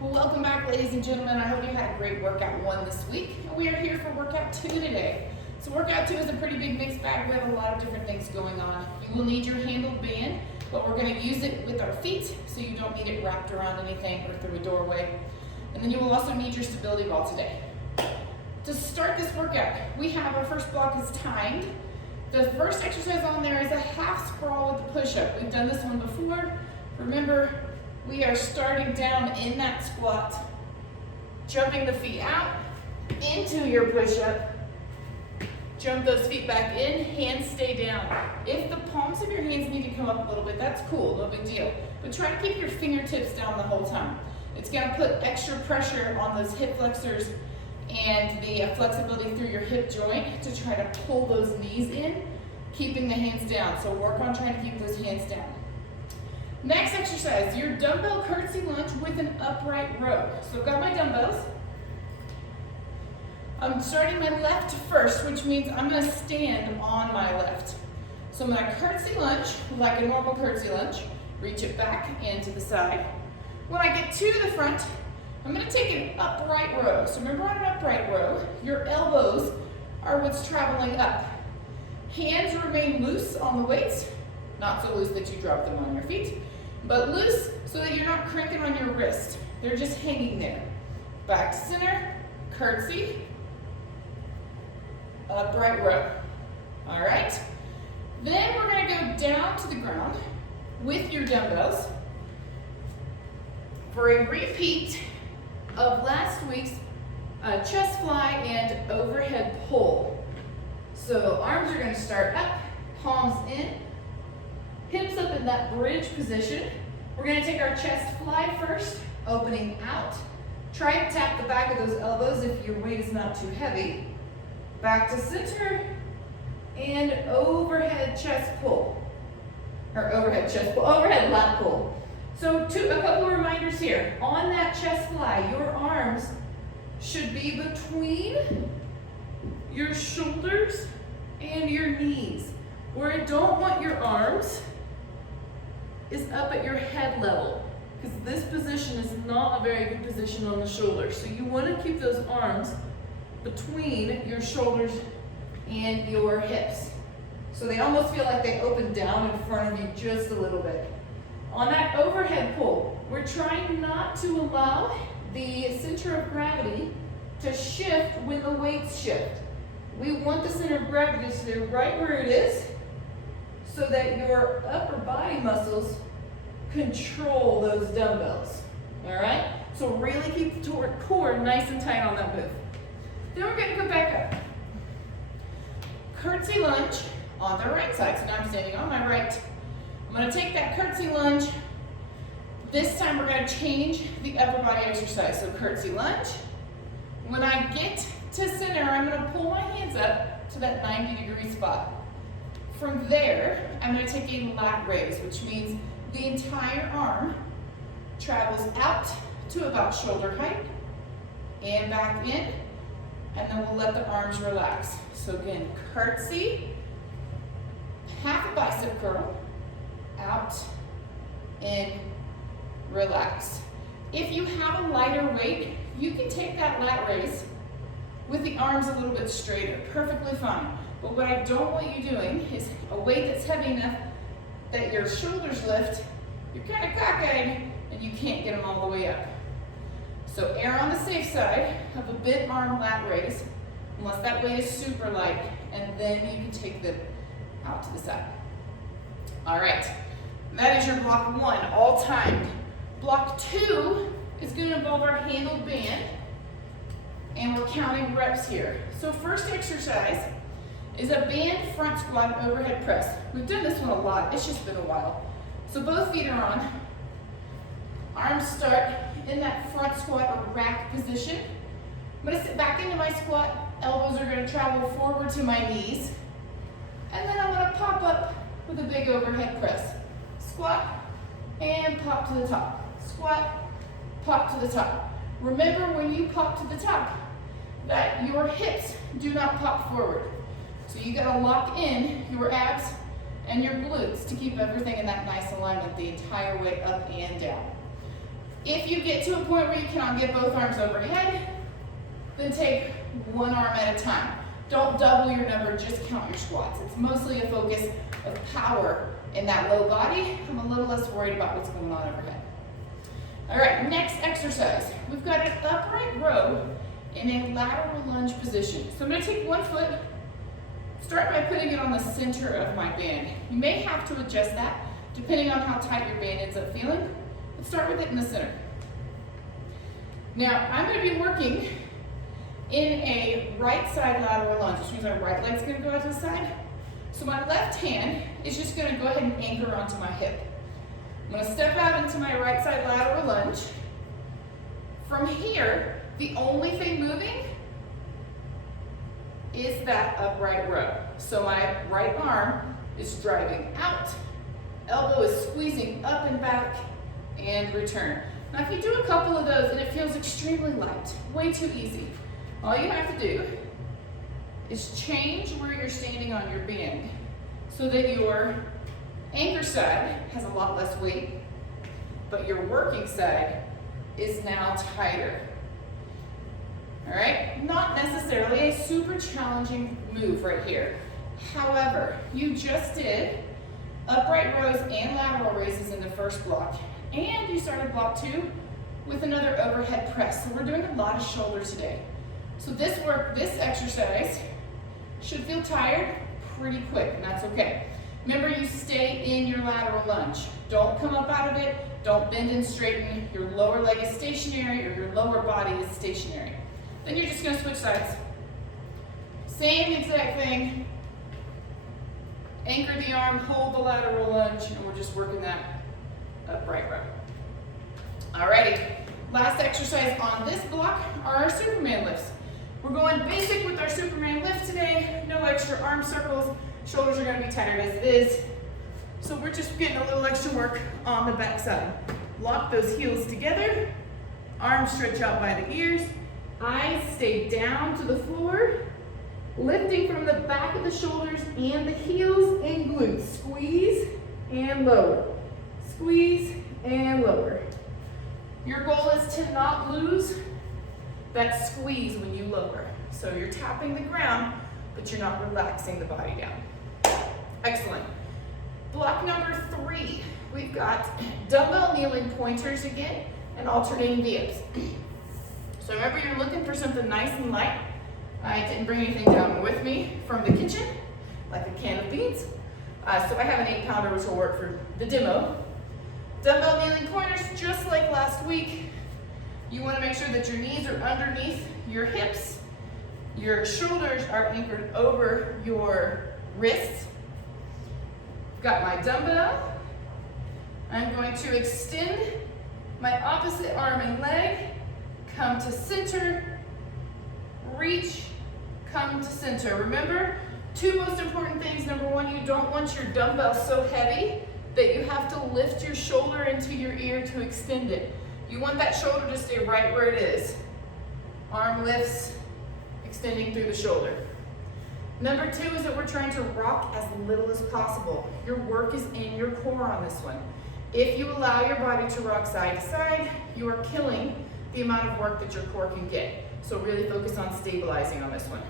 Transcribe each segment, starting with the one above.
Well, welcome back, ladies and gentlemen. I hope you had a great workout 1 this week. And we are here for workout 2 today. So workout 2 is a pretty big mixed bag. We have a lot of different things going on. You will need your handled band, but we're going to use it with our feet, so you don't need it wrapped around anything or through a doorway. And then you will also need your stability ball today. To start this workout, we have our first block is timed. The first exercise on there is a half sprawl with a push-up. We've done this one before. Remember, we are starting down in that squat, jumping the feet out into your push-up. Jump those feet back in, hands stay down. If the palms of your hands need to come up a little bit, that's cool, no big deal. But try to keep your fingertips down the whole time. It's gonna put extra pressure on those hip flexors and the flexibility through your hip joint to try to pull those knees in, keeping the hands down. So work on trying to keep those hands down. Next exercise, your dumbbell curtsy lunge with an upright row. So I've got my dumbbells. I'm starting my left first, which means I'm gonna stand on my left. So I'm gonna curtsy lunge like a normal curtsy lunge, reach it back and to the side. When I get to the front, I'm gonna take an upright row. So remember on an upright row, your elbows are what's traveling up. Hands remain loose on the weights, not so loose that you drop them on your feet, but loose so that you're not cranking on your wrist. They're just hanging there. Back to center, curtsy, upright row. All right? Then we're gonna go down to the ground with your dumbbells for a repeat of last week's chest fly and overhead pull. So arms are gonna start up, palms in, hips up in that bridge position. We're gonna take our chest fly first, opening out. Try to tap the back of those elbows if your weight is not too heavy. Back to center, and overhead chest pull. Or overhead lat pull. So a couple of reminders here. On that chest fly, your arms should be between your shoulders and your knees. Where I don't want your arms is up at your head level, because this position is not a very good position on the shoulders. So you want to keep those arms between your shoulders and your hips. So they almost feel like they open down in front of you just a little bit. On that overhead pull, we're trying not to allow the center of gravity to shift when the weights shift. We want the center of gravity to stay right where it is so that your upper body muscles control those dumbbells. All right? So really keep the core nice and tight on that move. Then we're going to go back up. Curtsy lunge on the right side. So now I'm standing on my right. I'm going to take that curtsy lunge. This time we're going to change the upper body exercise. So curtsy lunge. When I get to center, I'm going to pull my hands up to that 90-degree spot. From there, I'm going to take a lat raise, which means the entire arm travels out to about shoulder height and back in, and then we'll let the arms relax. So again, curtsy, half a bicep curl, out, in, relax. If you have a lighter weight, you can take that lat raise with the arms a little bit straighter, perfectly fine. But what I don't want you doing is a weight that's heavy enough that your shoulders lift, you're kind of cockeyed, and you can't get them all the way up. So err on the safe side of a bent arm lat raise, unless that weight is super light, and then you can take them out to the side. All right, that is your block 1, all timed. Block 2 is going to involve our handled band, and we're counting reps here. So first exercise is a band front squat and overhead press. We've done this one a lot, it's just been a while. So both feet are on. Arms start in that front squat or rack position. I'm going to sit back into my squat, elbows are going to travel forward to my knees, and then I'm going to pop up with a big overhead press. Squat and pop to the top. Squat, pop to the top. Remember when you pop to the top that your hips do not pop forward. So you got to lock in your abs and your glutes to keep everything in that nice alignment the entire way up and down. If you get to a point where you cannot get both arms overhead, then take one arm at a time. Don't double your number, just count your squats. It's mostly a focus of power in that low body. I'm a little less worried about what's going on overhead. All right, next exercise. We've got an upright row in a lateral lunge position. So I'm gonna take one foot, start by putting it on the center of my band. You may have to adjust that depending on how tight your band ends up feeling. Let's start with it in the center. Now, I'm gonna be working in a right side lateral lunge, which means my right leg's gonna go out to the side. So my left hand is just gonna go ahead and anchor onto my hip. I'm gonna step out into my right side lateral lunge. From here, the only thing moving is that upright row. So my right arm is driving out, elbow is squeezing up and back, and return. Now if you do a couple of those and it feels extremely light, way too easy, all you have to do is change where you're standing on your band so that your anchor side has a lot less weight, but your working side is now tighter. All right, not necessarily a super challenging move right here. However, you just did upright rows and lateral raises in the first block, and you started block 2 with another overhead press. So we're doing a lot of shoulder today. So this exercise should feel tired pretty quick, and that's okay. Remember, you stay in your lateral lunge. Don't come up out of it. Don't bend and straighten. Your lower leg is stationary, or your lower body is stationary. Then you're just gonna switch sides. Same exact thing. Anchor the arm, hold the lateral lunge, and we're just working that upright row. Alrighty, last exercise on this block are our Superman lifts. We're going basic with our Superman lift today. No extra arm circles. Shoulders are gonna be tired as it is. So we're just getting a little extra work on the back side. Lock those heels together. Arms stretch out by the ears. Eyes stay down to the floor. Lifting from the back of the shoulders and the heels and glutes. Squeeze and lower. Squeeze and lower. Your goal is to not lose that squeeze when you lower. So you're tapping the ground, but you're not relaxing the body down. Excellent. Block number 3, we've got dumbbell kneeling pointers again and alternating dips. So remember, you're looking for something nice and light. I didn't bring anything down with me from the kitchen, like a can of beans. So I have an 8-pounder, which will work for the demo. Dumbbell kneeling pointers, just like last week. You want to make sure that your knees are underneath your hips. Your shoulders are anchored over your wrists. Got my dumbbell. I'm going to extend my opposite arm and leg, come to center, reach, come to center. Remember, 2 most important things. Number 1, you don't want your dumbbell so heavy that you have to lift your shoulder into your ear to extend it. You want that shoulder to stay right where it is. Arm lifts, extending through the shoulder. Number 2 is that we're trying to rock as little as possible. Your work is in your core on this one. If you allow your body to rock side to side, you are killing the amount of work that your core can get. So really focus on stabilizing on this one.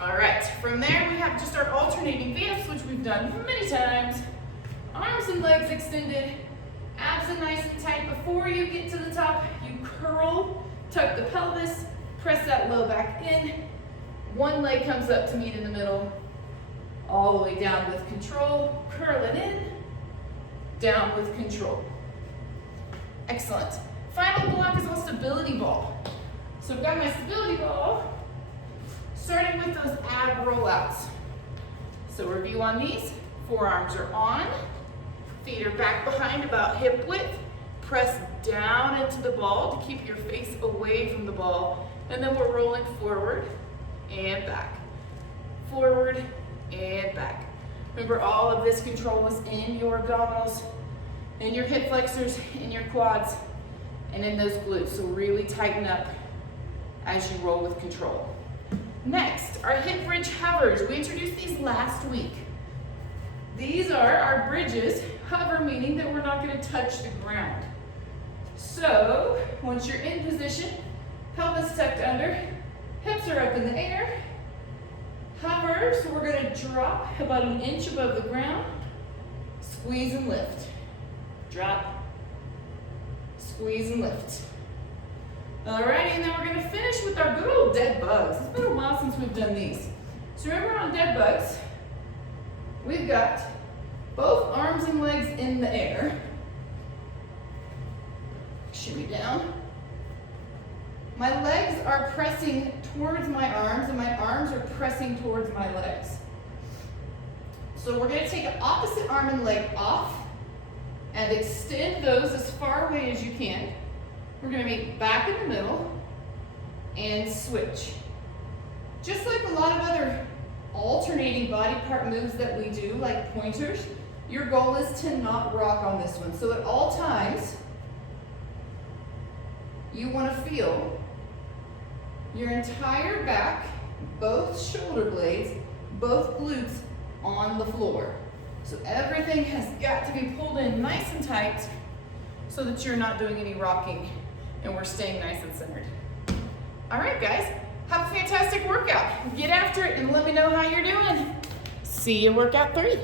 All right, from there we have just our alternating dips, which we've done many times. Arms and legs extended, abs are nice and tight. Before you get to the top, you curl, tuck the pelvis, press that low back in. One leg comes up to meet in the middle, all the way down with control, curl it in, down with control. Excellent. Final block is a stability ball. So I've got my stability ball, starting with those ab rollouts. So review on these. Forearms are on, feet are back behind about hip width. Press down into the ball to keep your face away from the ball. And then we're rolling forward and back. Forward and back. Remember, all of this control is in your abdominals, in your hip flexors, in your quads, and in those glutes. So really tighten up as you roll with control. Next, our hip bridge hovers. We introduced these last week. These are our bridges. Hover meaning that we're not going to touch the ground. So once you're in position, pelvis tucked under, hips are up in the air, hover, so we're gonna drop about an inch above the ground, squeeze and lift, drop, squeeze and lift. Alrighty, and then we're gonna finish with our good old dead bugs. It's been a while since we've done these. So remember on dead bugs, we've got both arms and legs in the air. Shimmy down. My legs are pressing towards my arms and my arms are pressing towards my legs. So we're gonna take an opposite arm and leg off and extend those as far away as you can. We're gonna meet back in the middle and switch. Just like a lot of other alternating body part moves that we do, like pointers, your goal is to not rock on this one. So at all times, you wanna feel your entire back, both shoulder blades, both glutes on the floor. So everything has got to be pulled in nice and tight so that you're not doing any rocking and we're staying nice and centered. All right, guys, have a fantastic workout. Get after it and let me know how you're doing. See you in workout 3.